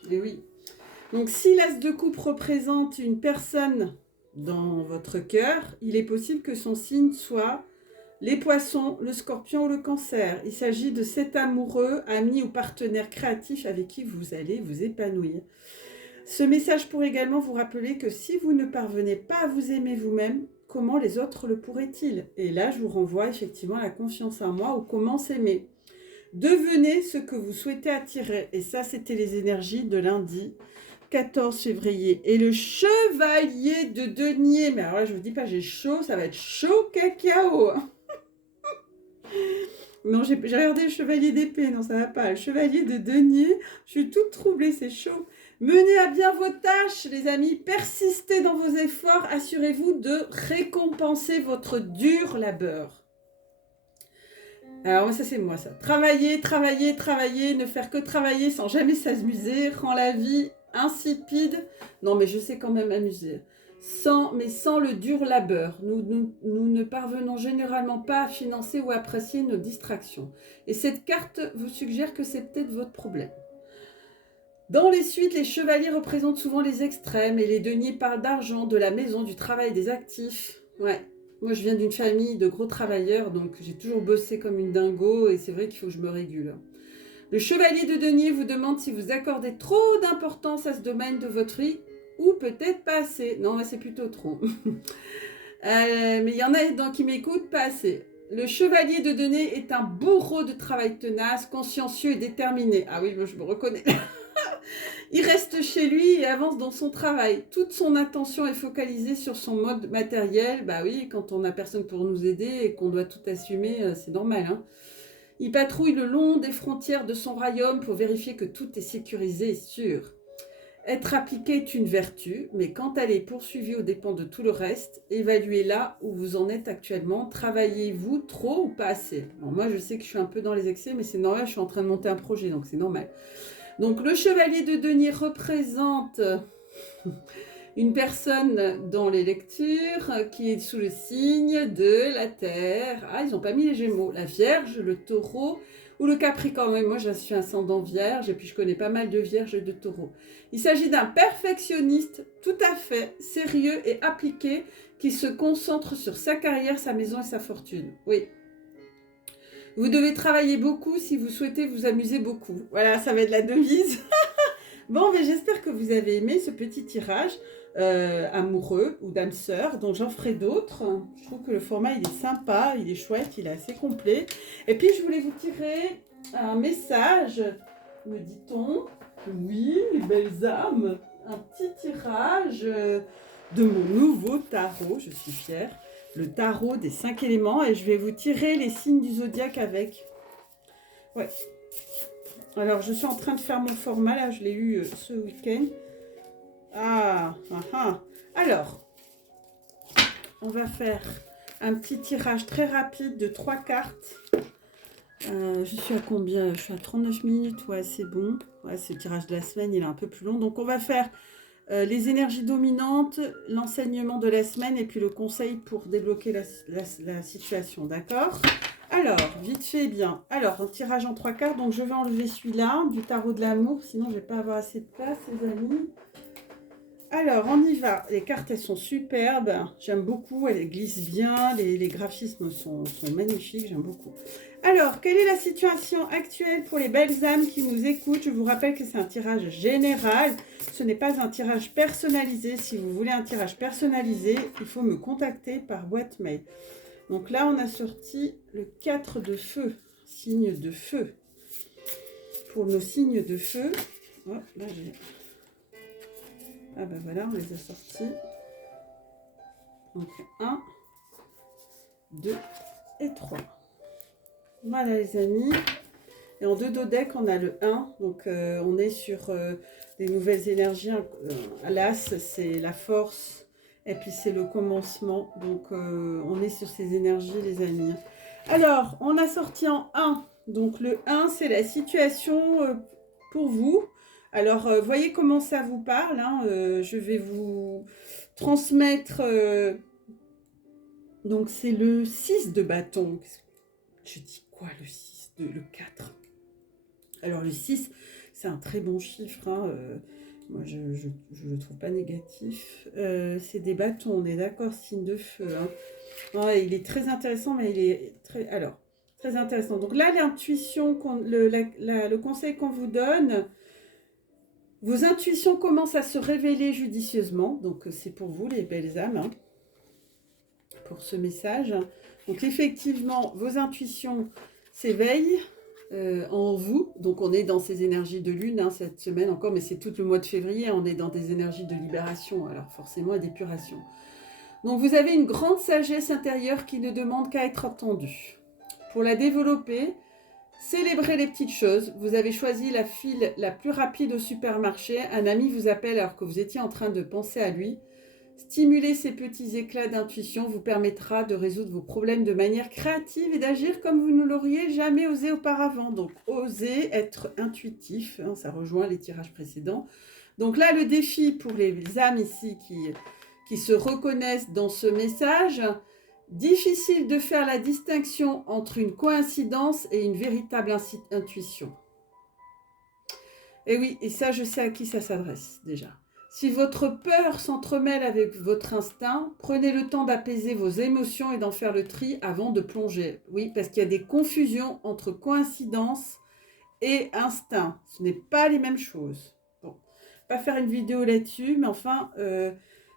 Et oui. Donc, si l'as de coupe représente une personne dans votre cœur, il est possible que son signe soit les poissons, le scorpion ou le cancer. Il s'agit de cet amoureux, ami ou partenaire créatif avec qui vous allez vous épanouir. Ce message pourrait également vous rappeler que si vous ne parvenez pas à vous aimer vous-même, comment les autres le pourraient-ils? Et là, je vous renvoie effectivement à la confiance en moi ou comment s'aimer. Devenez ce que vous souhaitez attirer. Et ça, c'était les énergies de lundi 14 février. Et le chevalier de denier. Mais alors là, je ne vous dis pas, j'ai chaud, ça va être chaud cacao. Non, j'ai regardé le chevalier d'épée, non, ça va pas. Le chevalier de denier, je suis toute troublée, c'est chaud. Menez à bien vos tâches, les amis. Persistez dans vos efforts. Assurez-vous de récompenser votre dur labeur. Alors, ça, c'est moi, ça. Travailler, travailler, travailler, ne faire que travailler sans jamais s'amuser rend la vie insipide. Non, mais je sais quand même amuser. Sans le dur labeur, nous ne parvenons généralement pas à financer ou apprécier nos distractions. Et cette carte vous suggère que c'est peut-être votre problème. Dans les suites, les chevaliers représentent souvent les extrêmes et les deniers parlent d'argent, de la maison, du travail, des actifs. Ouais, moi je viens d'une famille de gros travailleurs, donc j'ai toujours bossé comme une dingo et c'est vrai qu'il faut que je me régule. Le chevalier de denier vous demande si vous accordez trop d'importance à ce domaine de votre vie ou peut-être pas assez. Non, c'est plutôt trop. Mais il y en a qui m'écoutent, pas assez. Le chevalier de denier est un bourreau de travail tenace, consciencieux et déterminé. Ah oui, moi je me reconnais. Il reste chez lui et avance dans son travail. Toute son attention est focalisée sur son mode matériel. Bah oui, quand on n'a personne pour nous aider et qu'on doit tout assumer, c'est normal, hein. Il patrouille le long des frontières de son royaume pour vérifier que tout est sécurisé et sûr. Être appliqué est une vertu, mais quand elle est poursuivie aux dépens de tout le reste, évaluez là où vous en êtes actuellement. Travaillez-vous trop ou pas assez? Bon, moi, je sais que je suis un peu dans les excès, mais c'est normal, je suis en train de monter un projet, donc c'est normal. Donc, le chevalier de denier représente une personne dans les lectures qui est sous le signe de la Terre. Ah, ils n'ont pas mis les Gémeaux. La Vierge, le Taureau ou le Capricorne. Oui, moi, je suis ascendant Vierge et puis je connais pas mal de Vierges et de Taureaux. Il s'agit d'un perfectionniste tout à fait sérieux et appliqué qui se concentre sur sa carrière, sa maison et sa fortune. Oui. Vous devez travailler beaucoup si vous souhaitez vous amuser beaucoup. Voilà, ça va être la devise. Bon, mais j'espère que vous avez aimé ce petit tirage amoureux ou d'âme sœur, dont j'en ferai d'autres. Je trouve que le format, il est sympa, il est chouette, il est assez complet. Et puis, je voulais vous tirer un message, me dit-on. Oui, les belles âmes. Un petit tirage de mon nouveau tarot, je suis fière. Le tarot des 5 éléments. Et je vais vous tirer les signes du zodiaque avec. Ouais. Alors, je suis en train de faire mon format, là, je l'ai eu ce week-end. Alors, on va faire un petit tirage très rapide de 3 cartes. Je suis à combien? Je suis à 39 minutes, ouais, c'est bon. Ouais, c'est le tirage de la semaine, il est un peu plus long. Donc, on va faire les énergies dominantes, l'enseignement de la semaine et puis le conseil pour débloquer la situation, d'accord? Alors, vite fait, bien. Alors, un tirage en 3 quarts. Donc, je vais enlever celui-là, du tarot de l'amour. Sinon, je ne vais pas avoir assez de place, les amis. Alors, on y va. Les cartes, elles sont superbes. J'aime beaucoup. Elles glissent bien. Les graphismes sont magnifiques. J'aime beaucoup. Alors, quelle est la situation actuelle pour les belles âmes qui nous écoutent? Je vous rappelle que c'est un tirage général. Ce n'est pas un tirage personnalisé. Si vous voulez un tirage personnalisé, il faut me contacter par boîte mail. Donc là, on a sorti le 4 de feu, signe de feu. Pour nos signes de feu, oh, là j'ai... Ah ben voilà, on les a sortis. Donc 1, 2 et 3. Voilà les amis. Et en 2 dos deck, on a le 1. Donc on est sur des nouvelles énergies. L'As, c'est la force. Et puis c'est le commencement. Donc on est sur ces énergies les amis. Alors, on a sorti en 1. Donc le 1, c'est la situation pour vous. Alors, voyez comment ça vous parle. Hein. Je vais vous transmettre... donc c'est le 6 de bâton. Je dis quoi le 6 le 4? Alors le 6, c'est un très bon chiffre. Hein. Moi, je ne le trouve pas négatif. C'est des bâtons, on est d'accord, signe de feu. Hein. Ouais, il est très intéressant, mais il est très... Alors, très intéressant. Donc là, l'intuition, le conseil qu'on vous donne, vos intuitions commencent à se révéler judicieusement. Donc c'est pour vous, les belles âmes, hein, pour ce message. Donc effectivement, vos intuitions s'éveillent en vous. Donc on est dans ces énergies de lune hein, cette semaine encore, mais c'est tout le mois de février. On est dans des énergies de libération, alors forcément, et d'épuration. Donc vous avez une grande sagesse intérieure qui ne demande qu'à être entendue. Pour la développer, célébrez les petites choses. Vous avez choisi la file la plus rapide au supermarché. Un ami vous appelle alors que vous étiez en train de penser à lui. Stimuler ces petits éclats d'intuition vous permettra de résoudre vos problèmes de manière créative et d'agir comme vous ne l'auriez jamais osé auparavant. Donc, osez être intuitif. Hein, ça rejoint les tirages précédents. Donc là, le défi pour les âmes ici qui se reconnaissent dans ce message, difficile de faire la distinction entre une coïncidence et une véritable intuition. Et oui, et ça, je sais à qui ça s'adresse déjà. Si votre peur s'entremêle avec votre instinct, prenez le temps d'apaiser vos émotions et d'en faire le tri avant de plonger. Oui, parce qu'il y a des confusions entre coïncidence et instinct. Ce n'est pas les mêmes choses. Bon, pas faire une vidéo là-dessus, mais enfin,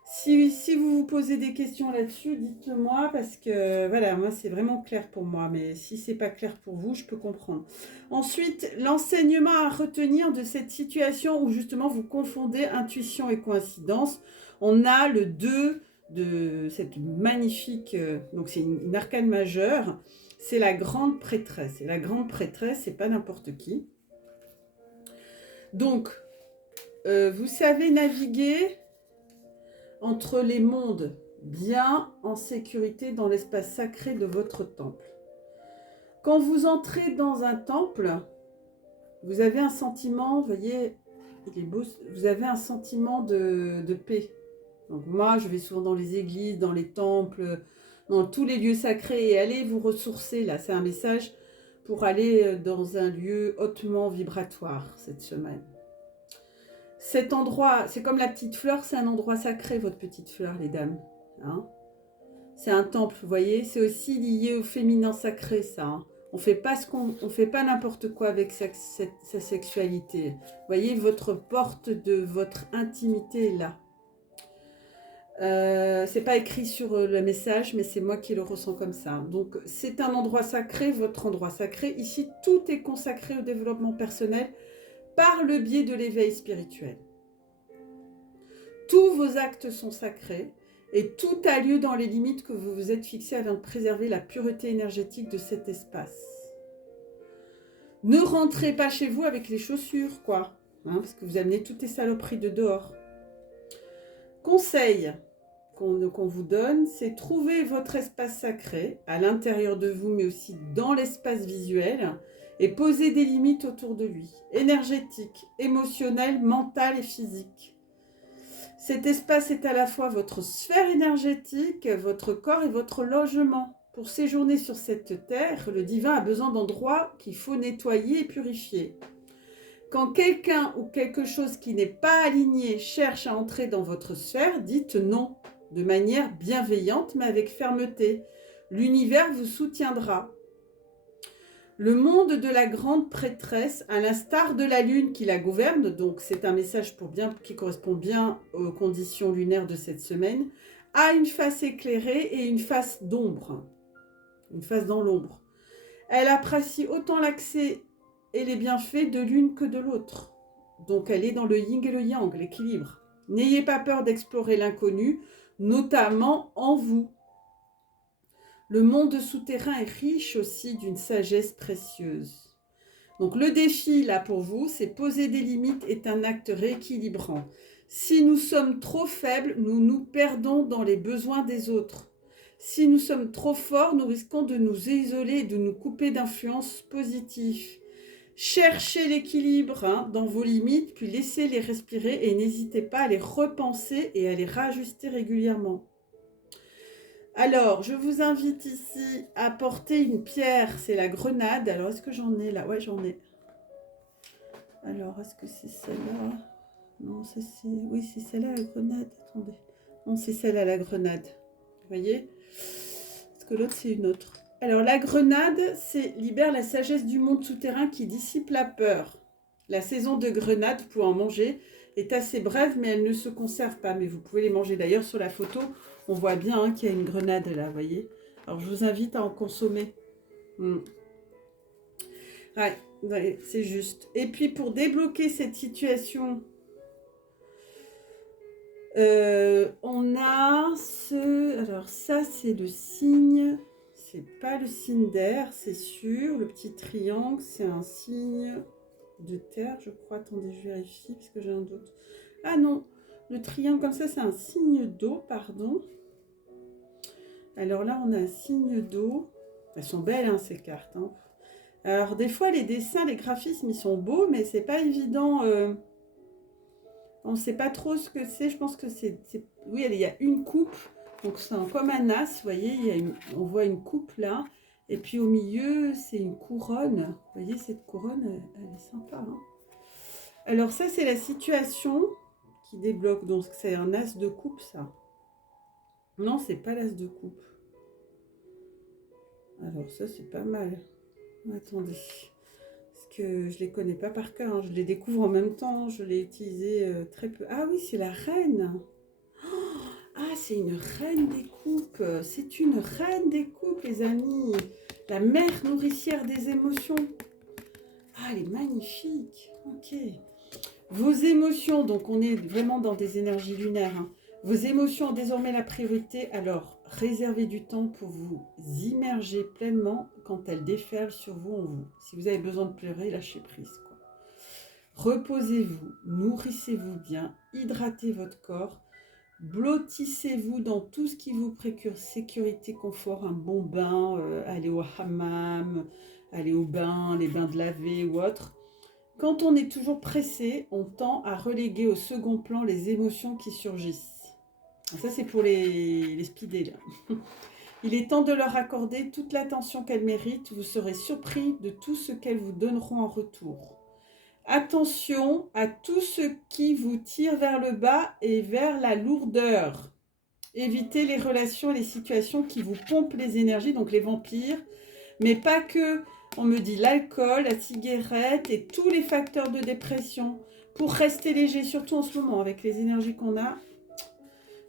si vous vous posez des questions là-dessus, dites-le moi parce que voilà, moi c'est vraiment clair pour moi, mais si c'est pas clair pour vous, je peux comprendre. Ensuite, l'enseignement à retenir de cette situation où justement vous confondez intuition et coïncidence. On a le 2 de cette magnifique, donc c'est une arcane majeure, c'est la grande prêtresse. Et la grande prêtresse, c'est pas n'importe qui. Donc, vous savez naviguer entre les mondes, bien en sécurité dans l'espace sacré de votre temple. Quand vous entrez dans un temple, vous avez un sentiment, vous voyez, il est beau, vous avez un sentiment de paix. Donc moi, je vais souvent dans les églises, dans les temples, dans tous les lieux sacrés et allez vous ressourcer là. C'est un message pour aller dans un lieu hautement vibratoire cette semaine. Cet endroit, c'est comme la petite fleur, c'est un endroit sacré, votre petite fleur, les dames. Hein, c'est un temple, vous voyez. C'est aussi lié au féminin sacré, ça. Hein. On fait pas n'importe quoi avec sa sexualité. Vous voyez, votre porte de votre intimité est là. C'est pas écrit sur le message, mais c'est moi qui le ressens comme ça. Donc, c'est un endroit sacré, votre endroit sacré. Ici, tout est consacré au développement personnel par le biais de l'éveil spirituel. Tous vos actes sont sacrés et tout a lieu dans les limites que vous vous êtes fixées afin de préserver la pureté énergétique de cet espace. Ne rentrez pas chez vous avec les chaussures, quoi, hein, parce que vous amenez toutes les saloperies de dehors. Conseil qu'on vous donne, c'est trouver votre espace sacré à l'intérieur de vous, mais aussi dans l'espace visuel, et poser des limites autour de lui, énergétiques, émotionnelles, mentales et physiques. Cet espace est à la fois votre sphère énergétique, votre corps et votre logement. pour séjourner sur cette terre, le divin a besoin d'endroits qu'il faut nettoyer et purifier. Quand quelqu'un ou quelque chose qui n'est pas aligné cherche à entrer dans votre sphère, dites non, de manière bienveillante mais avec fermeté. L'univers vous soutiendra. Le monde de la grande prêtresse, à l'instar de la lune qui la gouverne, donc c'est un message qui correspond bien aux conditions lunaires de cette semaine, a une face éclairée et une face d'ombre, une face dans l'ombre. Elle apprécie autant l'accès et les bienfaits de l'une que de l'autre. Donc elle est dans le yin et le yang, l'équilibre. N'ayez pas peur d'explorer l'inconnu, notamment en vous. Le monde souterrain est riche aussi d'une sagesse précieuse. Donc le défi là pour vous, c'est poser des limites est un acte rééquilibrant. Si nous sommes trop faibles, nous nous perdons dans les besoins des autres. Si nous sommes trop forts, nous risquons de nous isoler et de nous couper d'influences positives. Cherchez l'équilibre dans vos limites, puis laissez-les respirer et n'hésitez pas à les repenser et à les réajuster régulièrement. Alors, je vous invite ici à porter une pierre, c'est la grenade. Alors, est-ce que j'en ai là? Ouais, j'en ai. Alors, est-ce que c'est celle-là? Non, oui, c'est celle-là, la grenade. Attendez. Non, c'est celle à la grenade. Vous voyez? Parce que l'autre, c'est une autre. Alors, la grenade, c'est libère la sagesse du monde souterrain qui dissipe la peur. La saison de grenade, vous pouvez en manger, est assez brève, mais elle ne se conserve pas. Mais vous pouvez les manger. D'ailleurs, sur la photo, on voit bien qu'il y a une grenade là, vous voyez. Alors, je vous invite à en consommer. Ouais, c'est juste. Et puis, pour débloquer cette situation, on a ce... Alors, ça, c'est le signe... C'est pas le signe d'air, c'est sûr. Le petit triangle, c'est un signe de terre, je crois. Attendez, je vérifie parce que j'ai un doute. Ah non, le triangle comme ça, c'est un signe d'eau, pardon. Alors là, on a un signe d'eau. Elles sont belles, hein, ces cartes. Hein. Alors, des fois, les dessins, les graphismes, ils sont beaux, mais c'est pas évident. On ne sait pas trop ce que c'est. Je pense que c'est... Oui, il y a une coupe. Donc, c'est comme un as, vous voyez, on voit une coupe là. Et puis, au milieu, c'est une couronne. Vous voyez, cette couronne, elle est sympa. Hein. Alors, ça, c'est la situation qui débloque. Donc, c'est un as de coupe, ça. Non, c'est pas l'as de coupe. Alors, ça, c'est pas mal. Attendez. Parce que je les connais pas par cœur. Hein. Je les découvre en même temps. Je l'ai utilisé très peu. Ah oui, c'est la reine. Ah, c'est une reine des coupes. C'est une reine des coupes, les amis. La mère nourricière des émotions. Ah, elle est magnifique. Ok. Vos émotions, donc on est vraiment dans des énergies lunaires. Hein. Vos émotions ont désormais la priorité. Alors, réservez du temps pour vous immerger pleinement quand elles déferlent sur vous en vous. Si vous avez besoin de pleurer, lâchez prise. Quoi. Reposez-vous, nourrissez-vous bien, hydratez votre corps. Blottissez-vous dans tout ce qui vous procure sécurité, confort, un bon bain, aller au hammam, aller au bain, les bains de laver ou autre. Quand on est toujours pressé, on tend à reléguer au second plan les émotions qui surgissent. Ça, c'est pour les speedés, là. Il est temps de leur accorder toute l'attention qu'elles méritent. Vous serez surpris de tout ce qu'elles vous donneront en retour. Attention à tout ce qui vous tire vers le bas et vers la lourdeur. Évitez les relations et les situations qui vous pompent les énergies, donc les vampires, mais pas que. On me dit l'alcool, la cigarette et tous les facteurs de dépression. Pour rester léger, surtout en ce moment, avec les énergies qu'on a,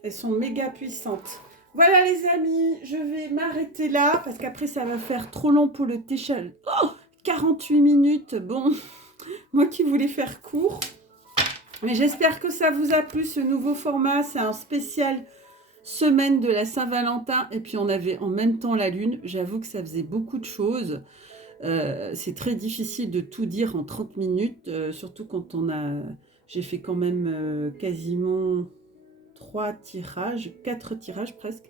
elles sont méga puissantes. Voilà les amis, je vais m'arrêter là, parce qu'après ça va faire trop long pour le téchal. Oh, 48 minutes, bon... Moi qui voulais faire court, mais j'espère que ça vous a plu ce nouveau format. C'est un spécial semaine de la Saint-Valentin et puis on avait en même temps la lune. J'avoue que ça faisait beaucoup de choses. C'est très difficile de tout dire en 30 minutes, surtout quand j'ai fait quand même quasiment 4 tirages presque.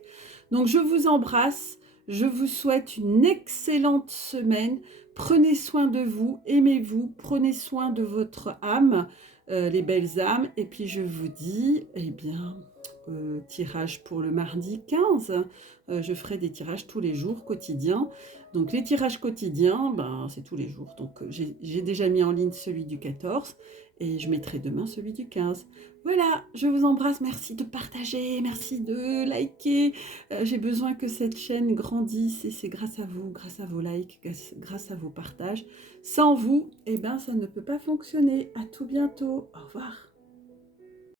Donc je vous embrasse. Je vous souhaite une excellente semaine. Prenez soin de vous, aimez-vous, prenez soin de votre âme, les belles âmes. Et puis je vous dis, eh bien, tirage pour le mardi 15. Je ferai des tirages tous les jours, quotidiens. Donc les tirages quotidiens, ben, c'est tous les jours. Donc j'ai déjà mis en ligne celui du 14 et je mettrai demain celui du 15. Voilà, je vous embrasse, merci de partager, merci de liker. J'ai besoin que cette chaîne grandisse et c'est grâce à vous, grâce à vos likes, grâce à vos partages. Sans vous, eh ben, ça ne peut pas fonctionner. À tout bientôt, au revoir.